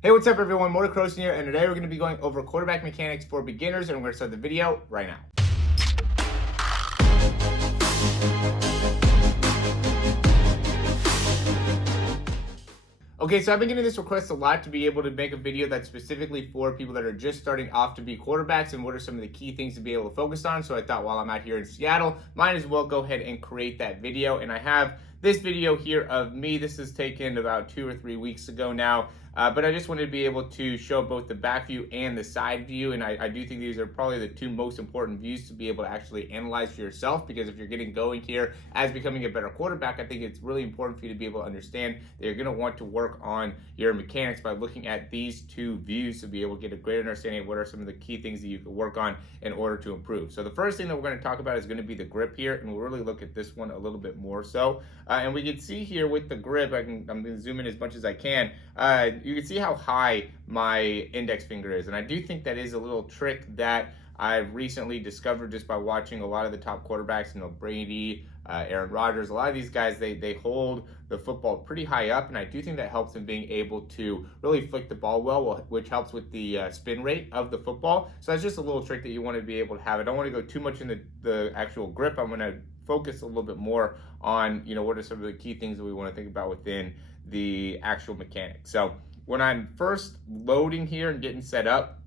Hey, what's up everyone? Morey Croson here, and today we're going to be going over quarterback mechanics for beginners, and we're going to start the video right now. Okay, so I've been getting this request a lot to be able to make a video that's specifically for people that are just starting off to be quarterbacks and what are some of the key things to be able to focus on. So I thought while I'm out here in Seattle, might as well go ahead and create that video. And I have this video here of me. This is taken about 2 or 3 weeks ago now. But I just wanted to be able to show both the back view and the side view. And I do think these are probably the two most important views to be able to actually analyze for yourself, because if you're getting going here as becoming a better quarterback, I think it's really important for you to be able to understand that you're going to want to work on your mechanics by looking at these two views to be able to get a great understanding of what are some of the key things that you can work on in order to improve. So the first thing that we're going to talk about is going to be the grip here, and we'll really look at this one a little bit more so. And we can see here with the grip, I'm going to zoom in as much as I can. You can see how high my index finger is, and I do think that is a little trick that I've recently discovered just by watching a lot of the top quarterbacks, Brady, Aaron Rodgers. A lot of these guys, they hold the football pretty high up, and I do think that helps in being able to really flick the ball well, which helps with the spin rate of the football. So that's just a little trick that you want to be able to have. I don't want to go too much in the actual grip. I'm going to focus a little bit more on, what are some of the key things that we want to think about within the actual mechanics. So when I'm first loading here and getting set up,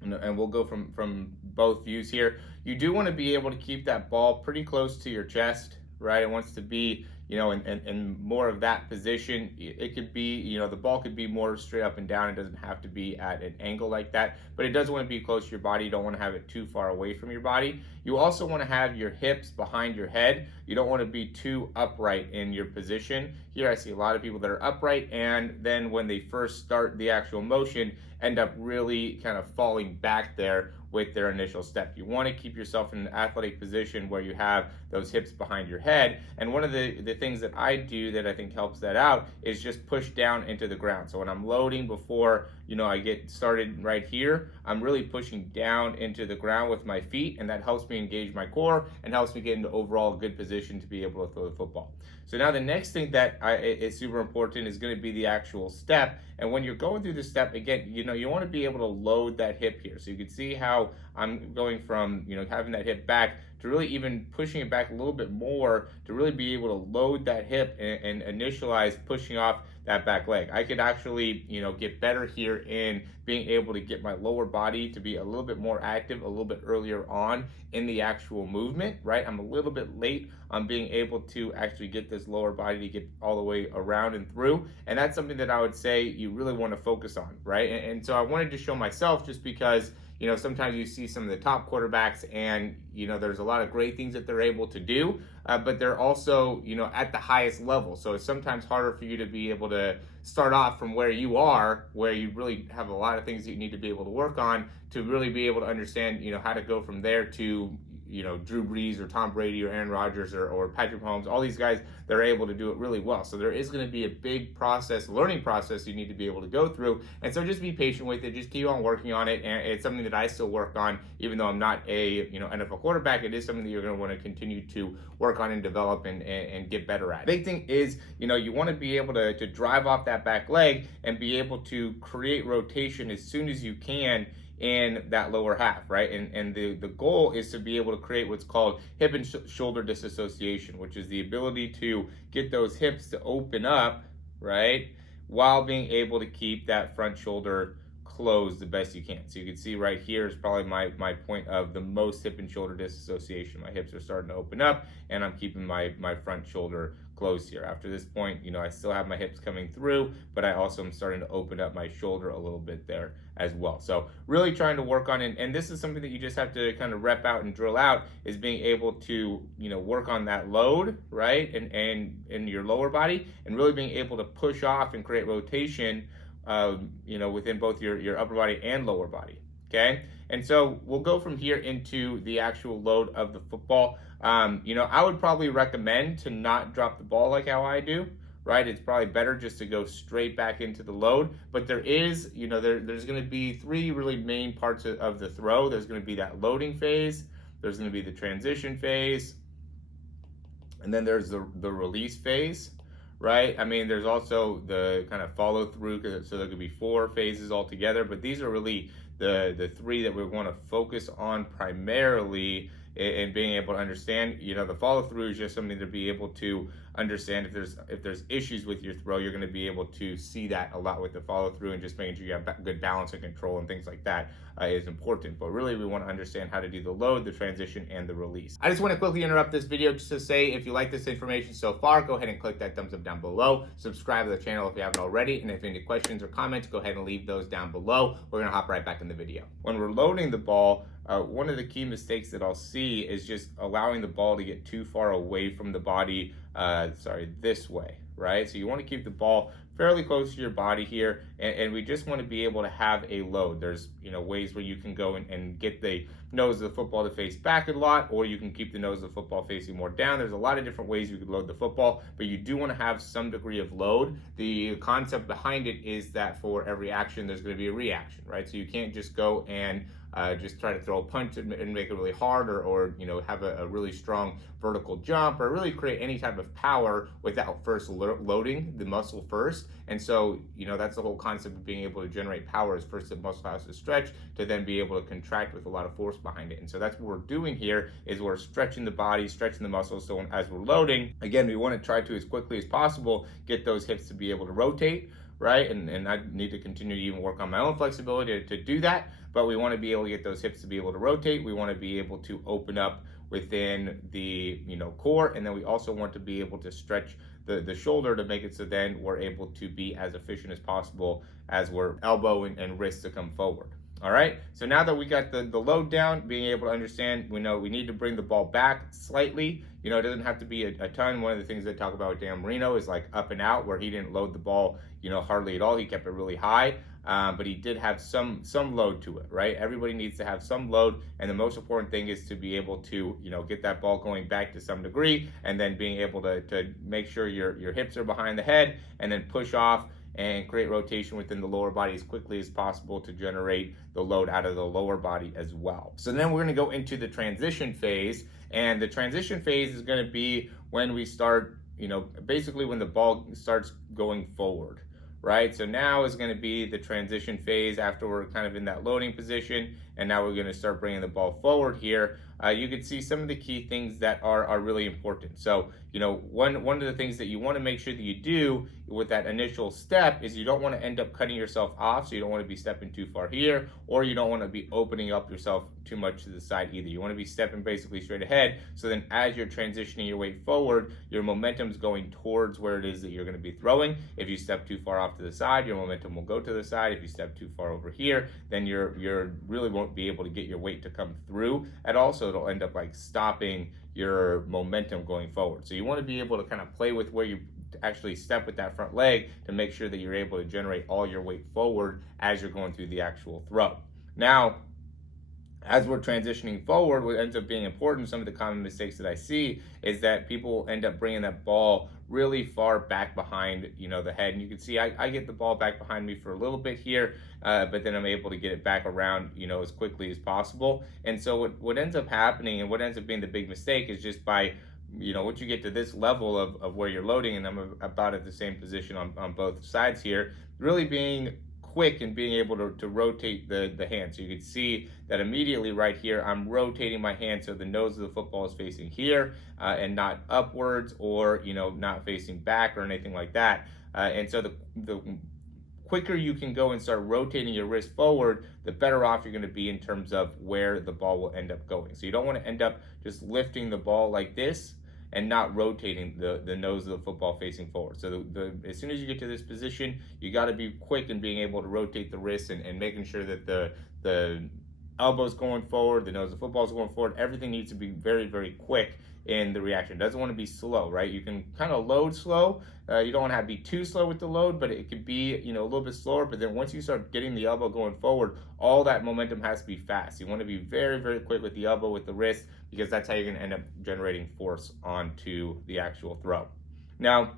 and we'll go from both views here, you do want to be able to keep that ball pretty close to your chest, right? It wants to be, in more of that position. It could be, the ball could be more straight up and down. It doesn't have to be at an angle like that, but it does want to be close to your body. You don't want to have it too far away from your body. You also want to have your hips behind your head. You don't want to be too upright in your position. Here I see a lot of people that are upright, and then when they first start the actual motion, end up really kind of falling back there with their initial step. You want to keep yourself in an athletic position where you have those hips behind your head. And one of the things that I do that I think helps that out is just push down into the ground. So when I'm loading before, I get started right here, I'm really pushing down into the ground with my feet, and that helps me engage my core and helps me get into overall good position to be able to throw the football. So now the next thing that is super important is going to be the actual step. And when you're going through the step, again, you want to be able to load that hip here. So you can see how I'm going from, having that hip back to really even pushing it back a little bit more to really be able to load that hip and initialize pushing off that back leg. I could actually, get better here in being able to get my lower body to be a little bit more active a little bit earlier on in the actual movement, right? I'm a little bit late on being able to actually get this lower body to get all the way around and through. And that's something that I would say you really want to focus on, right? And so I wanted to show myself, just because sometimes you see some of the top quarterbacks and, there's a lot of great things that they're able to do, but they're also, at the highest level. So it's sometimes harder for you to be able to start off from where you are, where you really have a lot of things that you need to be able to work on to really be able to understand, how to go from there to, Drew Brees or Tom Brady or Aaron Rodgers or Patrick Mahomes. All these guys, they're able to do it really well. So there is going to be a big learning process you need to be able to go through. And so just be patient with it. Just keep on working on it. And it's something that I still work on, even though I'm not a NFL quarterback. It is something that you're going to want to continue to work on and develop and get better at. The big thing is, you want to be able to drive off that back leg and be able to create rotation as soon as you can in that lower half, right? And the goal is to be able to create what's called hip and shoulder disassociation, which is the ability to get those hips to open up, right, while being able to keep that front shoulder closed the best you can. So you can see right here is probably my point of the most hip and shoulder disassociation. My hips are starting to open up, and I'm keeping my front shoulder closed here. After this point, I still have my hips coming through, but I also am starting to open up my shoulder a little bit there as well. So really trying to work on it, and this is something that you just have to kind of rep out and drill out, is being able to, work on that load, right, and in your lower body, and really being able to push off and create rotation, within both your upper body and lower body. Okay, and so we'll go from here into the actual load of the football. I would probably recommend to not drop the ball like how I do, right? It's probably better just to go straight back into the load. But there is, there's going to be 3 really main parts of the throw. There's going to be that loading phase, there's going to be the transition phase, and then there's the release phase, right? I mean, there's also the kind of follow through, so there could be 4 phases altogether, but these are really the 3 that we want to focus on primarily in being able to understand. The follow through is just something to be able to understand if there's issues with your throw. You're going to be able to see that a lot with the follow through, and just making sure you have good balance and control and things like that is important. But really, we want to understand how to do the load, the transition, and the release. I just want to quickly interrupt this video just to say, if you like this information so far, go ahead and click that thumbs up down below. Subscribe to the channel if you haven't already, and if you have any questions or comments, go ahead and leave those down below. We're going to hop right back in the video. When we're loading the ball, one of the key mistakes that I'll see is just allowing the ball to get too far away from the body, this way, right? So you want to keep the ball fairly close to your body here, and we just want to be able to have a load. There's ways where you can go and get the nose of the football to face back a lot, or you can keep the nose of the football facing more down. There's a lot of different ways you could load the football, but you do want to have some degree of load. The concept behind it is that for every action, there's going to be a reaction, right? So you can't just go and just try to throw a punch and make it really hard, or have a really strong vertical jump, or really create any type of power without first loading the muscle first. And so that's the whole concept of being able to generate power, is first the muscle has to stretch to then be able to contract with a lot of force behind it. And so that's what we're doing here, is we're stretching the body, stretching the muscles. So as we're loading, again, we want to try to, as quickly as possible, get those hips to be able to rotate, right? And I need to continue to even work on my own flexibility to do that, but we want to be able to get those hips to be able to rotate. We want to be able to open up within the core, and then we also want to be able to stretch the shoulder to make it so then we're able to be as efficient as possible as we're elbow and wrist to come forward. All right, so now that we got the load down, being able to understand, we know we need to bring the ball back slightly. It doesn't have to be a ton. One of the things they talk about with Dan Marino is like up and out, where he didn't load the ball, hardly at all. He kept it really high, but he did have some load to it, right? Everybody needs to have some load, and the most important thing is to be able to, get that ball going back to some degree, and then being able to make sure your hips are behind the head, and then push off and create rotation within the lower body as quickly as possible to generate the load out of the lower body as well. So then we're going to go into the transition phase, and the transition phase is going to be when we start, basically when the ball starts going forward, right? So now is going to be the transition phase after we're kind of in that loading position, and now we're going to start bringing the ball forward here. You can see some of the key things that are really important. So, one of the things that you want to make sure that you do with that initial step is you don't want to end up cutting yourself off. So you don't want to be stepping too far here, or you don't want to be opening up yourself too much to the side either. You want to be stepping basically straight ahead. So then as you're transitioning your weight forward, your momentum's going towards where it is that you're going to be throwing. If you step too far off to the side, your momentum will go to the side. If you step too far over here, then you're really won't be able to get your weight to come through at all. So it'll end up like stopping your momentum going forward. So you want to be able to kind of play with where you actually step with that front leg to make sure that you're able to generate all your weight forward as you're going through the actual throw. Now, as we're transitioning forward, what ends up being important, some of the common mistakes that I see, is that people end up bringing that ball really far back behind, the head. And you can see I get the ball back behind me for a little bit here, but then I'm able to get it back around, as quickly as possible. And so what ends up happening, and what ends up being the big mistake, is just by once you get to this level of where you're loading, and I'm about at the same position on both sides here, really being quick and being able to rotate the hand. So you can see that immediately right here, I'm rotating my hand so the nose of the football is facing here and not upwards, or not facing back or anything like that. And so the quicker you can go and start rotating your wrist forward, the better off you're going to be in terms of where the ball will end up going. So you don't want to end up just lifting the ball like this and not rotating the nose of the football facing forward. So as soon as you get to this position, you got to be quick in being able to rotate the wrist and making sure that the elbow's going forward, the nose of the football's going forward. Everything needs to be very, very quick in the reaction. It doesn't want to be slow, right? You can kind of load slow. You don't want to be too slow with the load, but it could be, a little bit slower. But then once you start getting the elbow going forward, all that momentum has to be fast. You want to be very, very quick with the elbow, with the wrist, because that's how you're going to end up generating force onto the actual throw. Now,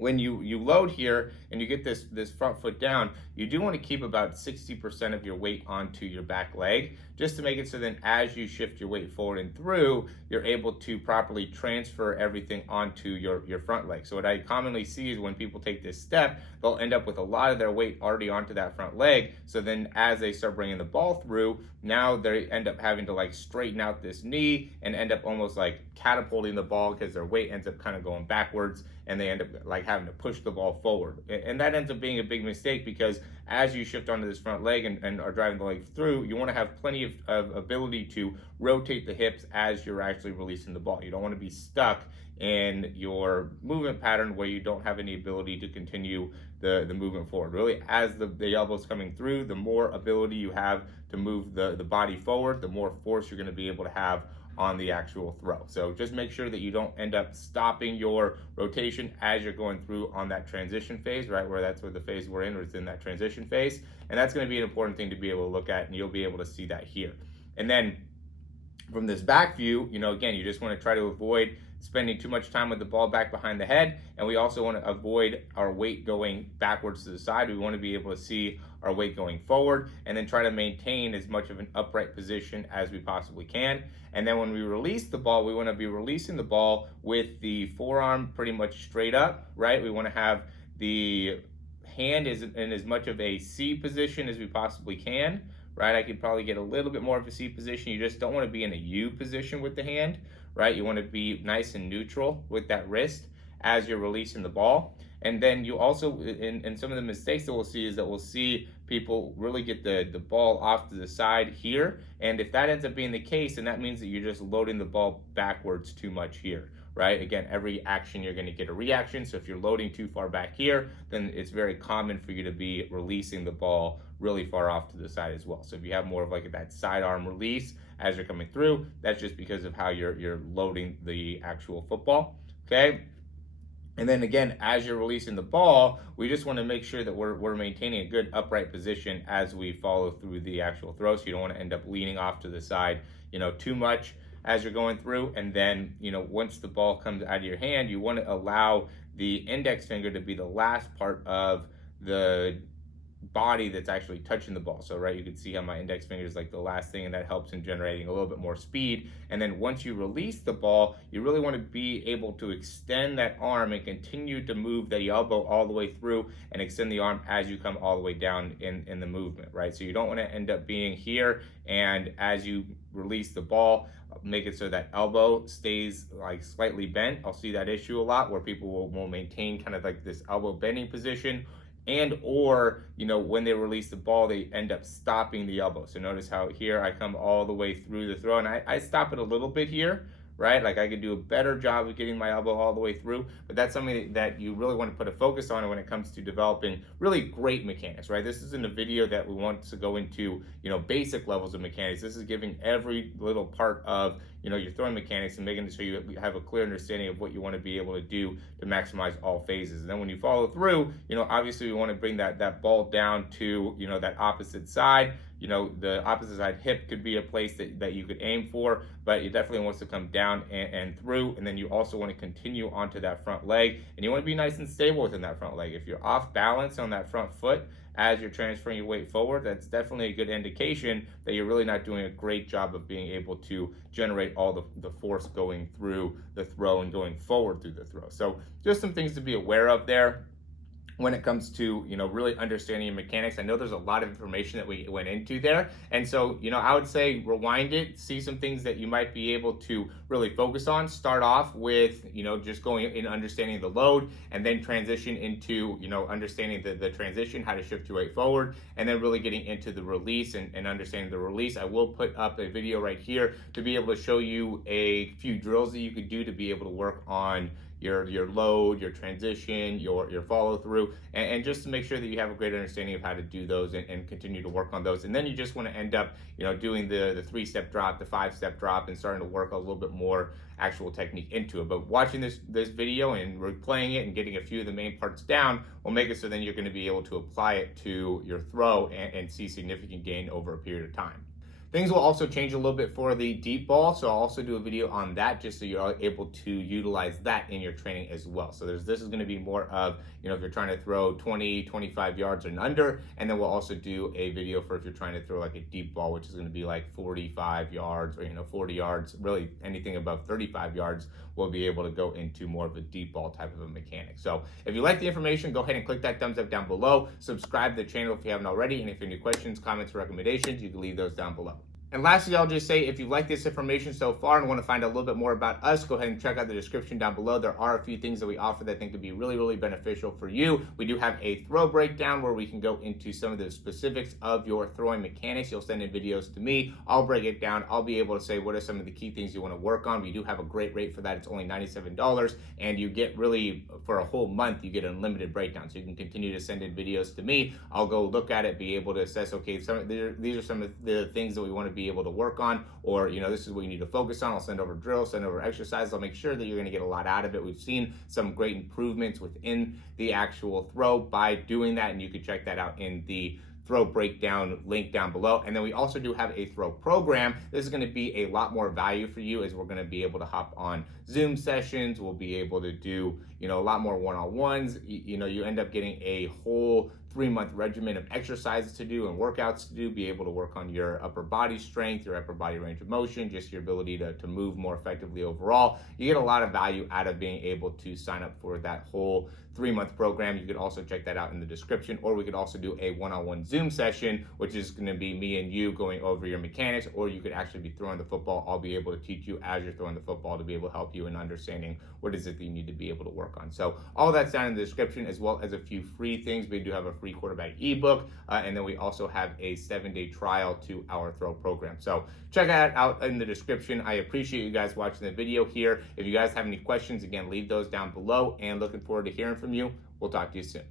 when you load here and you get this front foot down, you do want to keep about 60% of your weight onto your back leg, just to make it so then as you shift your weight forward and through, you're able to properly transfer everything onto your front leg. So what I commonly see is when people take this step, they'll end up with a lot of their weight already onto that front leg. So then as they start bringing the ball through, now they end up having to like straighten out this knee and end up almost like catapulting the ball, because their weight ends up kind of going backwards and they end up like having to push the ball forward. And that ends up being a big mistake, because as you shift onto this front leg and are driving the leg through, you want to have plenty of ability to rotate the hips as you're actually releasing the ball. You don't want to be stuck in your movement pattern where you don't have any ability to continue the movement forward. Really, as the elbow's coming through, the more ability you have to move the body forward, the more force you're going to be able to have on the actual throw. So just make sure that you don't end up stopping your rotation as you're going through on that transition phase, right? That's where the phase we're in, or it's in that transition phase. And that's going to be an important thing to be able to look at, and you'll be able to see that here. And then from this back view, again, you just want to try to avoid spending too much time with the ball back behind the head. And we also want to avoid our weight going backwards to the side. We want to be able to see our weight going forward, and then try to maintain as much of an upright position as we possibly can. And then when we release the ball, we want to be releasing the ball with the forearm pretty much straight up, right? We want to have the hand in as much of a C position as we possibly can, right? I could probably get a little bit more of a C position. You just don't want to be in a U position with the hand, right? You want to be nice and neutral with that wrist as you're releasing the ball. And then you also, in some of the mistakes that we'll see, is that we'll see people really get the ball off to the side here. And if that ends up being the case, then that means that you're just loading the ball backwards too much here, right? Again, every action you're going to get a reaction. So if you're loading too far back here, then it's very common for you to be releasing the ball really far off to the side as well. So if you have more of like that sidearm release as you're coming through, that's just because of how you're loading the actual football, okay? And then again, as you're releasing the ball, we just want to make sure that we're maintaining a good upright position as we follow through the actual throw. So you don't want to end up leaning off to the side, too much as you're going through. And then, once the ball comes out of your hand, you want to allow the index finger to be the last part of the body that's actually touching the ball. So right, you can see how my index finger is like the last thing, and that helps in generating a little bit more speed. And then once you release the ball, you really want to be able to extend that arm and continue to move the elbow all the way through and extend the arm as you come all the way down in the movement, right? So you don't want to end up being here, and as you release the ball, make it so that elbow stays like slightly bent. I'll see that issue a lot where people will maintain kind of like this elbow bending position, and or when they release the ball, they end up stopping the elbow. So notice how here I come all the way through the throw, and I stop it a little bit here, right? Like I could do a better job of getting my elbow all the way through, but that's something that you really want to put a focus on when it comes to developing really great mechanics, right? This isn't a video that we want to go into, basic levels of mechanics. This is giving every little part of, your throwing mechanics and making sure you have a clear understanding of what you want to be able to do to maximize all phases. And then when you follow through, obviously we want to bring that ball down to, that opposite side. The opposite side hip could be a place that you could aim for, but it definitely wants to come down and through. And then you also want to continue onto that front leg, and you want to be nice and stable within that front leg. If you're off balance on that front foot as you're transferring your weight forward, that's definitely a good indication that you're really not doing a great job of being able to generate all the force going through the throw and going forward through the throw. So just some things to be aware of there when it comes to, really understanding mechanics. I know there's a lot of information that we went into there. And so, I would say rewind it, see some things that you might be able to really focus on. Start off with, just going in understanding the load, and then transition into, understanding the transition, how to shift your weight forward, and then really getting into the release and understanding the release. I will put up a video right here to be able to show you a few drills that you could do to be able to work on your load, your transition, your follow through, and just to make sure that you have a great understanding of how to do those and continue to work on those. And then you just want to end up, doing the 3-step drop, the 5-step drop, and starting to work a little bit more actual technique into it. But watching this video and replaying it and getting a few of the main parts down will make it so then you're going to be able to apply it to your throw and see significant gain over a period of time. Things will also change a little bit for the deep ball, so I'll also do a video on that just so you're able to utilize that in your training as well. So this is going to be more of, if you're trying to throw 20, 25 yards and under, and then we'll also do a video for if you're trying to throw like a deep ball, which is going to be like 45 yards or 40 yards, really anything above 35 yards, we'll be able to go into more of a deep ball type of a mechanic. So if you like the information, go ahead and click that thumbs up down below. Subscribe to the channel if you haven't already, and if you have any questions, comments, or recommendations, you can leave those down below. And lastly, I'll just say, if you like this information so far and want to find out a little bit more about us, go ahead and check out the description down below. There are a few things that we offer that I think could be really, really beneficial for you. We do have a throw breakdown where we can go into some of the specifics of your throwing mechanics. You'll send in videos to me. I'll break it down. I'll be able to say what are some of the key things you want to work on. We do have a great rate for that. It's only $97, and you get really, for a whole month, you get unlimited breakdown. So you can continue to send in videos to me. I'll go look at it, be able to assess, okay, these are some of the things that we want to be able to work on, or this is what you need to focus on. I'll send over drills, send over exercises. I'll make sure that you're going to get a lot out of it. We've seen some great improvements within the actual throw by doing that, and you can check that out in the throw breakdown link down below. And then we also do have a throw program. This is going to be a lot more value for you, as we're going to be able to hop on Zoom sessions. We'll be able to do a lot more one-on-ones. You end up getting a whole 3-month regimen of exercises to do and workouts to do, be able to work on your upper body strength, your upper body range of motion, just your ability to move more effectively overall. You get a lot of value out of being able to sign up for that whole 3-month program. You could also check that out in the description, or we could also do a one-on-one Zoom session, which is going to be me and you going over your mechanics, or you could actually be throwing the football. I'll be able to teach you as you're throwing the football to be able to help you in understanding what is it that you need to be able to work on. So all that's down in the description, as well as a few free things. We do have a free quarterback ebook, and then we also have a 7-day trial to our throw program. So check that out in the description. I appreciate you guys watching the video here. If you guys have any questions, again, leave those down below, and looking forward to hearing from you. We'll talk to you soon.